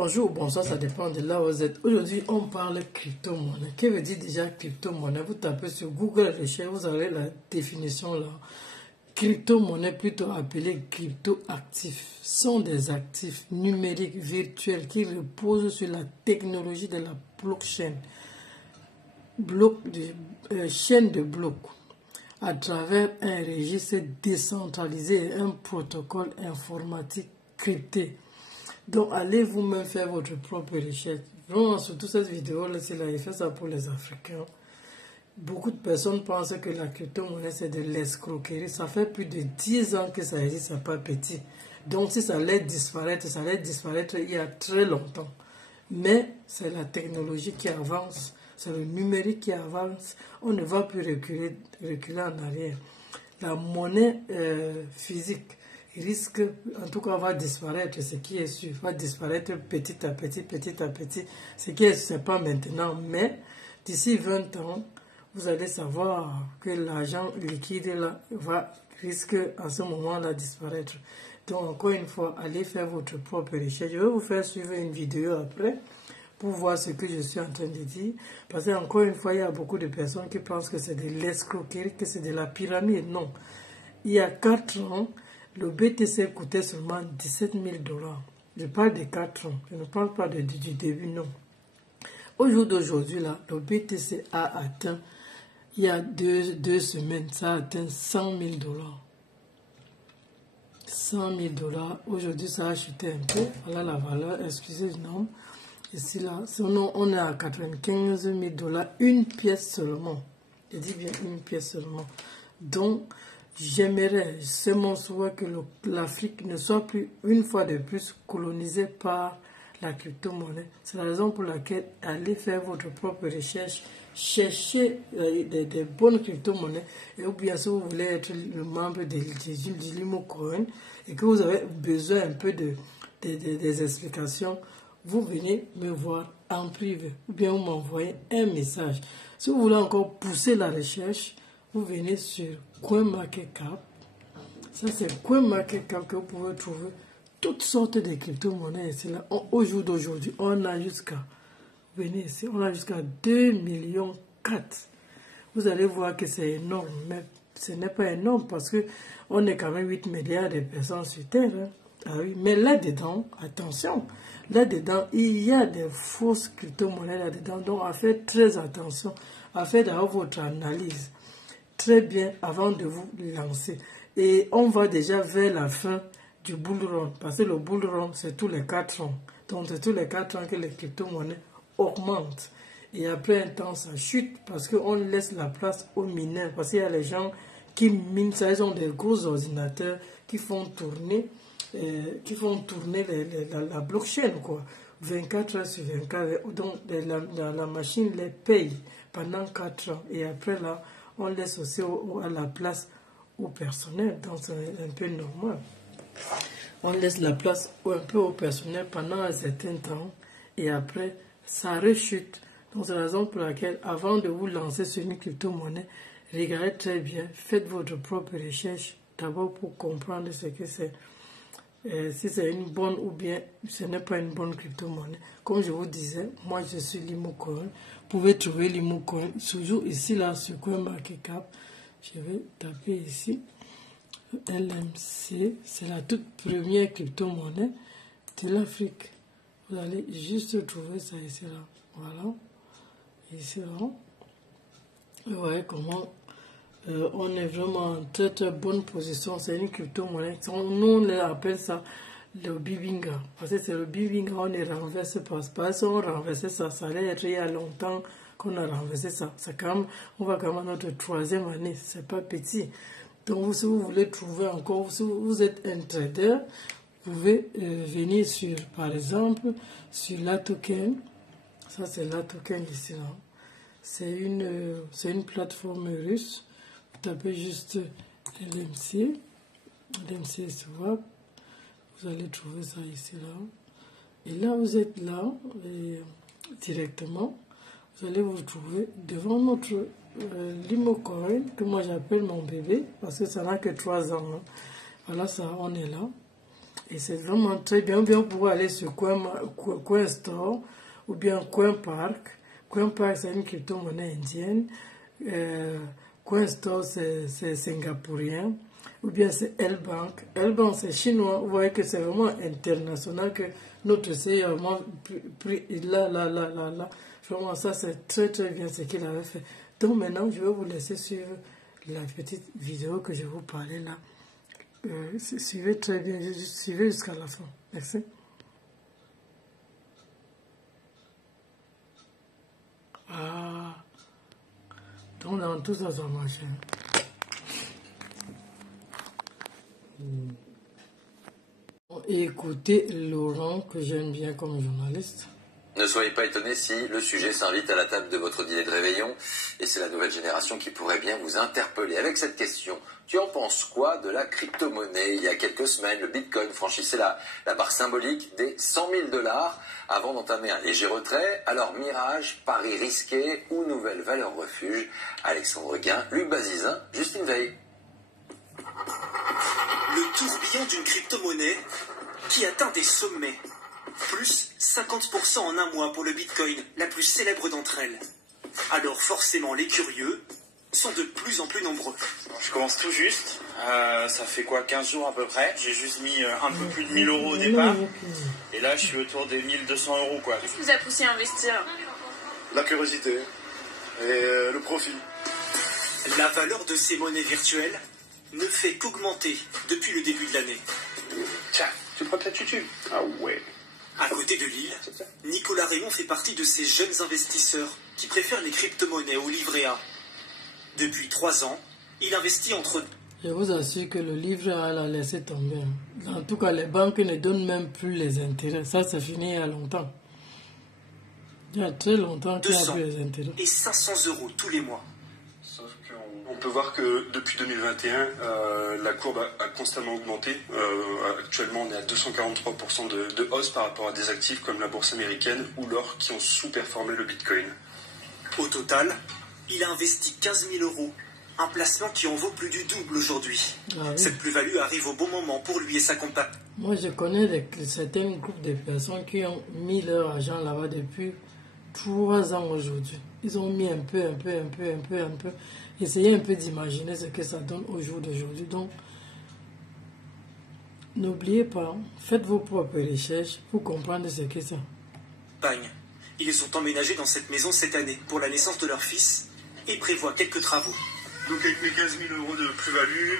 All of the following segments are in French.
Bonjour, bonsoir, ça dépend de là où vous êtes. Aujourd'hui, on parle crypto-monnaie. Que veut dire déjà crypto-monnaie? Vous tapez sur Google Recherche, vous aurez la définition là. Crypto-monnaie, plutôt appelée crypto-actifs, sont des actifs numériques virtuels qui reposent sur la technologie de la blockchain, chaîne de blocs, à travers un registre décentralisé et un protocole informatique crypté. Donc, allez vous-même faire votre propre recherche. Vraiment, surtout cette vidéo-là, c'est là, il fait ça pour les Africains. Beaucoup de personnes pensent que la crypto-monnaie, c'est de l'escroquerie. Ça fait plus de 10 ans que ça existe, c'est pas petit. Donc, si ça allait disparaître, ça allait disparaître il y a très longtemps. Mais c'est la technologie qui avance, c'est le numérique qui avance. On ne va plus reculer en arrière. La monnaie physique risque, en tout cas, va disparaître, ce qui est sûr, va disparaître petit à petit, ce qui est sûr, c'est pas maintenant, mais d'ici 20 ans, vous allez savoir que l'argent liquide là, risque à ce moment-là disparaître. Donc, encore une fois, allez faire votre propre recherche. Je vais vous faire suivre une vidéo après pour voir ce que je suis en train de dire. Parce qu'encore une fois, il y a beaucoup de personnes qui pensent que c'est de l'escroquerie, que c'est de la pyramide. Non. Il y a 4 ans, le BTC coûtait seulement 17 000 $. Je parle de 4 ans. Je ne parle pas du début, non. Au jour d'aujourd'hui, là, le BTC a atteint, il y a deux semaines, ça a atteint 100 000 $. 100 000 $. Aujourd'hui, ça a chuté un peu. Voilà la valeur, excusez le nom. Ici, là, on est à 95 000 $, une pièce seulement. Je dis bien une pièce seulement. Donc, j'aimerais, c'est mon souhait que l'Afrique ne soit plus, une fois de plus, colonisée par la crypto-monnaie. C'est la raison pour laquelle allez faire votre propre recherche, cherchez des bonnes crypto-monnaies, et ou bien si vous voulez être le membre de l'Imocoin et que vous avez besoin un peu des explications, vous venez me voir en privé ou bien vous m'envoyez un message. Si vous voulez encore pousser la recherche, vous venez sur CoinMarketCap. Ça, c'est CoinMarketCap que vous pouvez trouver toutes sortes de crypto-monnaies ici. Là. Au jour d'aujourd'hui, on a jusqu'à 2,4 millions. Vous allez voir que c'est énorme, mais ce n'est pas énorme parce qu'on est quand même 8 milliards de personnes sur Terre. Hein. Ah oui. Mais là-dedans, attention, là-dedans, il y a des fausses crypto-monnaies là-dedans. Donc, à faire très attention, à faire d'avoir votre analyse très bien avant de vous lancer. Et on va déjà vers la fin du bull run, parce que le bull run, c'est tous les 4 ans. Donc, c'est tous les 4 ans que les crypto-monnaies augmentent. Et après un temps, ça chute, parce qu'on laisse la place aux mineurs. Parce qu'il y a les gens qui minent ça, ils ont des gros ordinateurs qui font tourner, la blockchain, quoi. 24 heures sur 24. Donc, la machine les paye pendant 4 ans. Et après, là, on laisse aussi à la place au personnel. Donc, c'est un peu normal. On laisse la place un peu au personnel pendant un certain temps. Et après, ça rechute. Donc, c'est la raison pour laquelle, avant de vous lancer sur une crypto-monnaie, regardez très bien, faites votre propre recherche, d'abord pour comprendre ce que c'est. Si c'est une bonne ou bien ce n'est pas une bonne crypto-monnaie. Comme je vous disais, moi je suis l'Imocoin. Vous pouvez trouver l'Imocoin toujours ici, là, sur CoinMarketCap. Je vais taper ici. LMC, c'est la toute première crypto-monnaie de l'Afrique. Vous allez juste trouver ça ici, là. Voilà. Ici, là. Vous voyez comment on est vraiment en très très bonne position. C'est une crypto-monnaie. Nous, on appelle ça le Bibinga. Parce que c'est le Bibinga, on ne renverse pas. Parce qu'on renversait ça, ça allait être il y a longtemps qu'on a renversé ça. On va quand même à notre 3e année. C'est pas petit. Donc, si vous voulez trouver encore, si vous êtes un trader, vous pouvez venir sur, par exemple, sur la token. Ça, c'est la token ici, là. C'est une plateforme russe. Vous tapez juste LMC, Swap, vous allez trouver ça ici, là. Et là, vous êtes là, directement, vous allez vous trouver devant notre l'Imocoin, que moi j'appelle mon bébé, parce que ça n'a que 3 ans. Hein. Voilà, ça, on est là. Et c'est vraiment très bien. Ou bien vous pouvez aller sur Coin Store ou bien Coin Park. Coin Park, c'est une crypto-monnaie indienne. Coin Store, c'est singapourien. Ou bien c'est L-Bank. L-Bank, c'est chinois. Vous voyez que c'est vraiment international, que notre CI a vraiment pris là. Vraiment, ça, c'est très très bien ce qu'il avait fait. Donc maintenant, je vais vous laisser suivre la petite vidéo que je vous parlais là. Suivez très bien, suivez jusqu'à la fin. Merci. Ah, donc dans tout ça, ça marche. Écoutez Laurent, que j'aime bien comme journaliste. Ne soyez pas étonnés si le sujet s'invite à la table de votre dîner de réveillon, et c'est la nouvelle génération qui pourrait bien vous interpeller avec cette question. Tu en penses quoi de la crypto-monnaie? Il y a quelques semaines, le Bitcoin franchissait la barre symbolique des 100 000 $ avant d'entamer un léger retrait. Alors mirage, pari risqué ou nouvelle valeur refuge? Alexandre Guin, Luc Bazizin, Justine Veil. Le tourbillon d'une crypto-monnaie qui atteint des sommets. Plus 50% en un mois pour le Bitcoin, la plus célèbre d'entre elles. Alors forcément, les curieux sont de plus en plus nombreux. Je commence tout juste. Ça fait quoi, 15 jours à peu près. J'ai juste mis un peu plus de 1000 € au départ. Et là, je suis autour des 1200 € quoi. Qu'est-ce qui vous a poussé à investir? La curiosité et le profit. La valeur de ces monnaies virtuelles ne fait qu'augmenter depuis le début de l'année. Tiens, tu prends ta tutu? Ah ouais. À côté de Lille, Nicolas Raymond fait partie de ces jeunes investisseurs qui préfèrent les crypto-monnaies au livret A. Depuis 3 ans, il investit entre... Je vous assure que le livret A l'a laissé tomber. En tout cas, les banques ne donnent même plus les intérêts. Ça, c'est fini il y a longtemps. Il y a très longtemps qu'il n'y a plus les intérêts. Et 500 € tous les mois. Sauf qu'on peut voir que depuis 2021, la courbe a constamment augmenté. Actuellement, on est à 243% de hausse par rapport à des actifs comme la bourse américaine ou l'or qui ont sous-performé le Bitcoin. Au total, il a investi 15 000 €, un placement qui en vaut plus du double aujourd'hui. Ah oui. Cette plus-value arrive au bon moment pour lui et sa compagne. Moi, je connais certains groupes de personnes qui ont mis leur argent là-bas depuis 3 ans aujourd'hui. Ils ont mis un peu. Essayez un peu d'imaginer ce que ça donne au jour d'aujourd'hui. Donc, n'oubliez pas, faites vos propres recherches pour comprendre ce que c'est. Ils ont emménagé dans cette maison cette année pour la naissance de leur fils et prévoient quelques travaux. Donc avec mes 15 000 € de plus-value,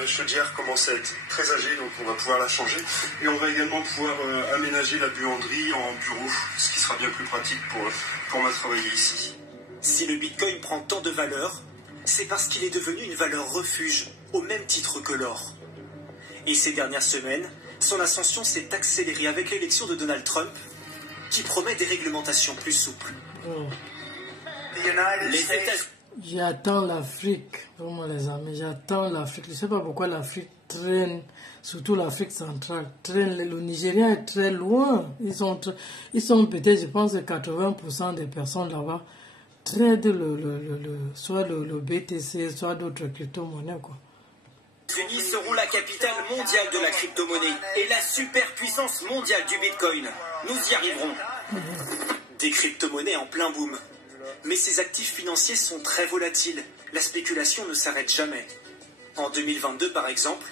la chaudière commence à être très âgée, donc on va pouvoir la changer. Et on va également pouvoir aménager la buanderie en bureau, ce qui sera bien plus pratique pour moi travailler ici. Si le Bitcoin prend tant de valeur, c'est parce qu'il est devenu une valeur refuge, au même titre que l'or. Et ces dernières semaines, son ascension s'est accélérée avec l'élection de Donald Trump, qui promet des réglementations plus souples. Oh. Les États-Unis... J'attends l'Afrique, vraiment les amis, j'attends l'Afrique. Je ne sais pas pourquoi l'Afrique traîne, surtout l'Afrique centrale, traîne. Le Nigeria est très loin. Ils sont peut-être, je pense, 80% des personnes là-bas trade soit le BTC, soit d'autres crypto-monnaies, quoi. Les États-Unis seront la capitale mondiale de la crypto-monnaie et la superpuissance mondiale du Bitcoin. Nous y arriverons. Des crypto-monnaies en plein boom. Mais ces actifs financiers sont très volatiles. La spéculation ne s'arrête jamais. En 2022, par exemple,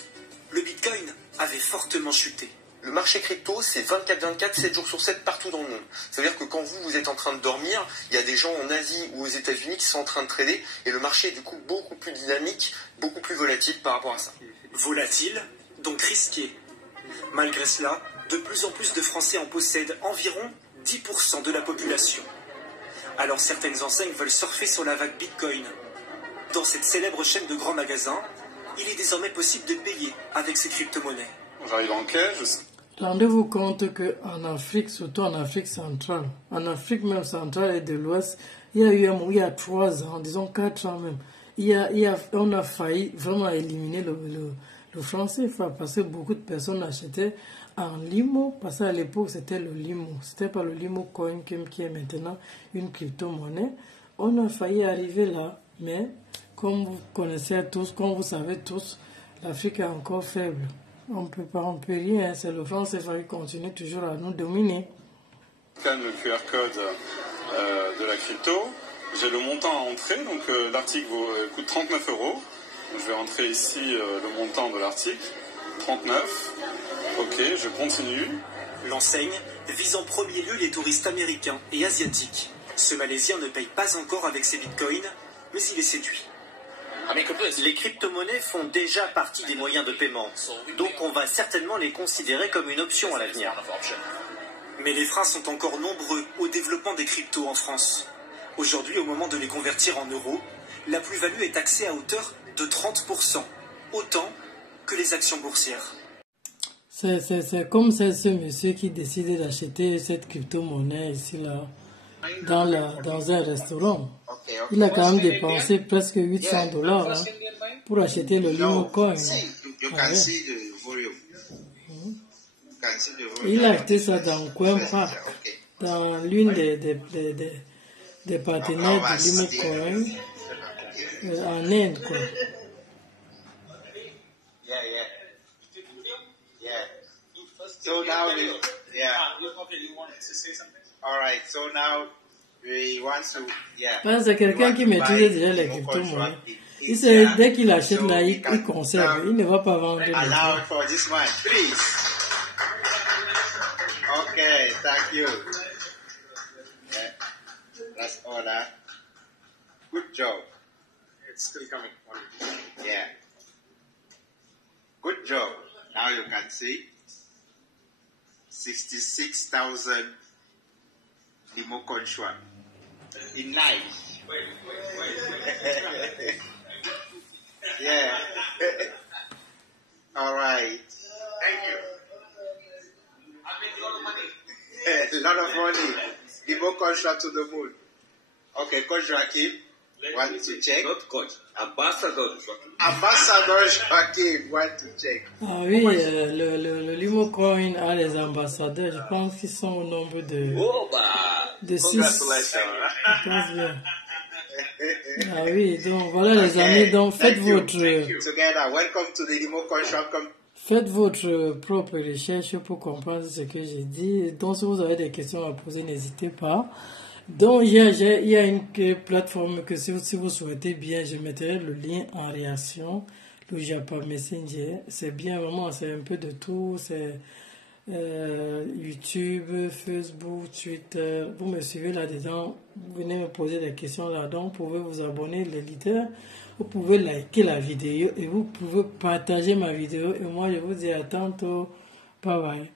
le Bitcoin avait fortement chuté. Le marché crypto, c'est 24/24, 7 jours sur 7 partout dans le monde. C'est-à-dire que quand vous êtes en train de dormir, il y a des gens en Asie ou aux États-Unis qui sont en train de trader et le marché est du coup beaucoup plus dynamique, beaucoup plus volatile par rapport à ça. Volatile, donc risqué. Malgré cela, de plus en plus de Français en possèdent environ 10% de la population. Alors certaines enseignes veulent surfer sur la vague Bitcoin. Dans cette célèbre chaîne de grands magasins, il est désormais possible de payer avec ces crypto-monnaies. J'arrive en caisse. Rendez-vous compte qu'en Afrique, surtout en Afrique centrale, en Afrique même centrale et de l'Ouest, il y a eu un moment, il y a 3 ans, disons 4 ans même, on a failli vraiment éliminer le franc CFA parce que beaucoup de personnes achetaient en limo, parce qu'à l'époque c'était le limo, c'était pas le limo coin qui est maintenant une crypto-monnaie. On a failli arriver là, mais comme vous connaissez tous, comme vous savez tous, l'Afrique est encore faible. On peut rien. C'est le franc CFA qui continue toujours à nous dominer. Scanne le QR code de la crypto. J'ai le montant à entrer, donc l'article coûte 39 €. Je vais entrer ici le montant de l'article, 39. Ok, je continue. L'enseigne vise en premier lieu les touristes américains et asiatiques. Ce Malaisien ne paye pas encore avec ses bitcoins, mais il est séduit. Les crypto-monnaies font déjà partie des moyens de paiement, donc on va certainement les considérer comme une option à l'avenir. Mais les freins sont encore nombreux au développement des cryptos en France. Aujourd'hui, au moment de les convertir en euros, la plus-value est taxée à hauteur de 30%, autant que les actions boursières. C'est comme ce monsieur qui décide d'acheter cette crypto-monnaie ici, là, dans un restaurant. Il a quand même dépensé presque 800 $ hein, pour acheter le Limocoin. Il a acheté ça dans Coin Park, dans l'une des partenaires du Limocoin en Inde, quoi. So now, all right. So now we want to, C'est quelqu'un qui maîtrise déjà les crypto-monnaies. Dès qu'il achète là, il conserve. Il ne va pas vendre. Allow for this one, please. Okay, thank you. Yeah, that's all that. Good job. It's still coming. Yeah. Good job. Now you can see 66,000 Limocoin Schwab. In nice. Yeah. All right. Thank you. I made a lot of money. A lot of money. Limocoin Schwab to the moon. Okay, Coach Joachim, want to check? Not coach, ambassador. Ambassador Joachim, want to check. Ah oui, le Limocoin a les ambassadeurs. Je pense qu'ils sont au nombre de... Oh bah! De 6. Congratulations. Ah oui, donc voilà les amis, donc faites votre propre recherche pour comprendre ce que j'ai dit. Donc si vous avez des questions à poser, n'hésitez pas. Donc il y a une plateforme que si vous souhaitez bien, je mettrai le lien en réaction, le Japa Messenger. C'est bien vraiment, c'est un peu de tout, c'est YouTube, Facebook, Twitter. Vous me suivez là-dedans, vous venez me poser des questions là-dedans, vous pouvez vous abonner, les leaders, vous pouvez liker la vidéo et vous pouvez partager ma vidéo. Et moi je vous dis à tantôt, bye bye.